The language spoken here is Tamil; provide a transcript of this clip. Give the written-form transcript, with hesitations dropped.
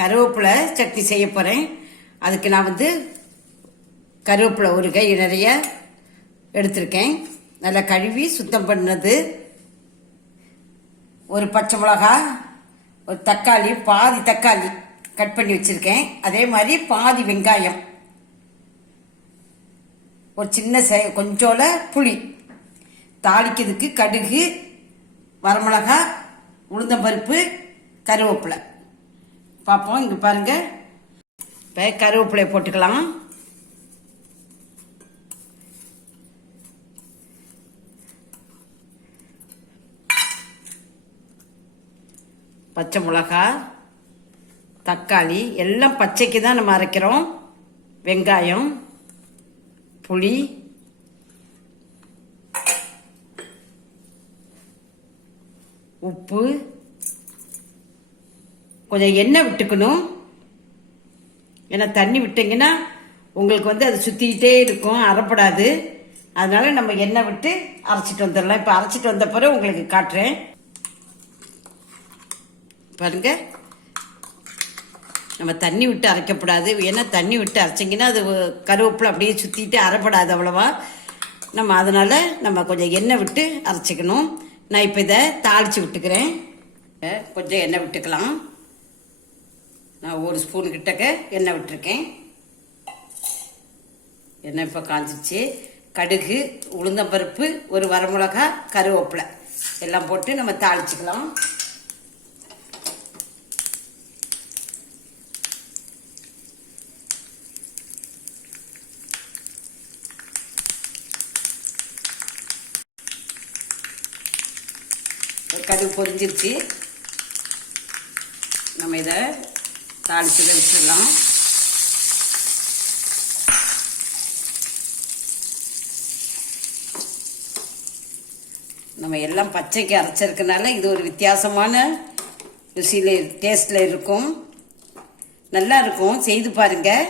கருவேப்பிலை சட்னி செய்ய போகிறேன். அதுக்கு நான் கருவேப்பிலை ஒரு கை நிறைய எடுத்திருக்கேன். நல்லா கழுவி சுத்தம் பண்ணது. ஒரு பச்சை மிளகாய், ஒரு தக்காளி, பாதி தக்காளி கட் பண்ணி வச்சுருக்கேன். அதே மாதிரி பாதி வெங்காயம், ஒரு சின்ன கொஞ்சோல புளி, தாளிக்கிறதுக்கு கடுகு, வரமிளகாய், உளுந்தம்பருப்பு, கருவேப்பிலை. பார்ப்போம். இங்கே பாருங்கள். இப்போ கருவேப்பிலையை போட்டுக்கலாம். பச்சை மிளகாய், தக்காளி எல்லாம் பச்சைக்கு தான் நம்ம அரைக்கிறோம். வெங்காயம், புளி, உப்பு, கொஞ்சம் எண்ணெய் விட்டுக்கணும். ஏன்னா தண்ணி விட்டிங்கன்னா உங்களுக்கு அது சுற்றிக்கிட்டே இருக்கும், அரைப்படாது. அதனால நம்ம எண்ணெய் விட்டு அரைச்சிட்டு வந்துடலாம். இப்போ அரைச்சிட்டு வந்த பிறகு உங்களுக்கு காட்டுறேன். பாருங்க, நம்ம தண்ணி விட்டு அரைக்கப்படாது. ஏன்னா தண்ணி விட்டு அரைச்சிங்கன்னா அது கருவேப்பிலை அப்படியே சுற்றிட்டு அரைப்படாது அவ்வளவா. நம்ம அதனால் நம்ம கொஞ்சம் எண்ணெய் விட்டு அரைச்சிக்கணும். நான் இப்போ இதை தாளித்து விட்டுக்கிறேன். கொஞ்சம் எண்ணெய் விட்டுக்கலாம். நான் ஒரு ஸ்பூன் கிட்டக்க எண்ணெய் விட்டுருக்கேன். எண்ணெய் இப்போ காஞ்சிச்சு. கடுகு, உளுந்தம்பருப்பு, ஒரு வரமிளகாய், கருவேப்பிலை எல்லாம் போட்டு நம்ம தாளிச்சுக்கலாம். கடுகு பொரிஞ்சிருச்சு. நம்ம இதை தாளித்து வச்சிடலாம். நம்ம எல்லாம் பச்சைக்கு அரைச்சிருக்கனால இது ஒரு வித்தியாசமான ருசியில், டேஸ்டில் இருக்கும். நல்லா இருக்கும். செய்து பாருங்கள்.